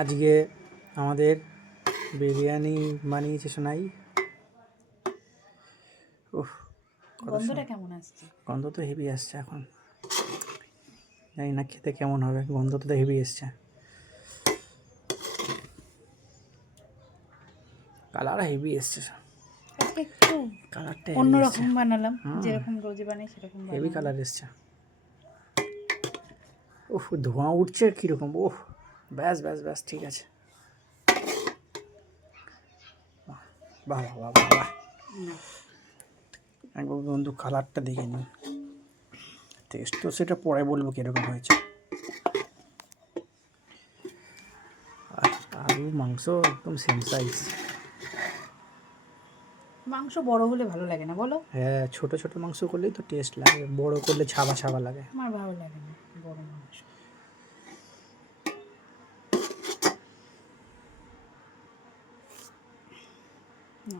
আজকে আমাদের বিরিয়ানি বানিয়েছে সোনাই। উফ, গন্ধটা কেমন আসছে? গন্ধ তো হেভি আসছে। এখন জানি না খেতে কেমন হবে, গন্ধ তো হেভি এসছে। কালার হেভি এসছে, আজকে একটু কালারটা অন্যরকম বানালাম, যেরকম রোজ বানাই সেরকম হেভি বানালাম। কালার এসছে। উফ, ধোঁয়া উঠছে কীরকম! ওহ, ব্যাস ব্যাস ব্যাস, ঠিক আছে। বাহ বাহ বাহ বাহ বাহ, একবার বন্ধু কালারটা দেখে নিন। টেস্ট তো সেটা পরে বলবো কীরকম হয়েছে। আলু মাংস একদম সেম সাইজ। মাংস বড় হলে ভালো লাগে না বলো? হ্যাঁ, ছোটো ছোটো মাংস করলেই তো টেস্ট লাগে, বড় করলে ছাবা ছাবা লাগে। আমার ভালো লাগে না বড় মাংস। না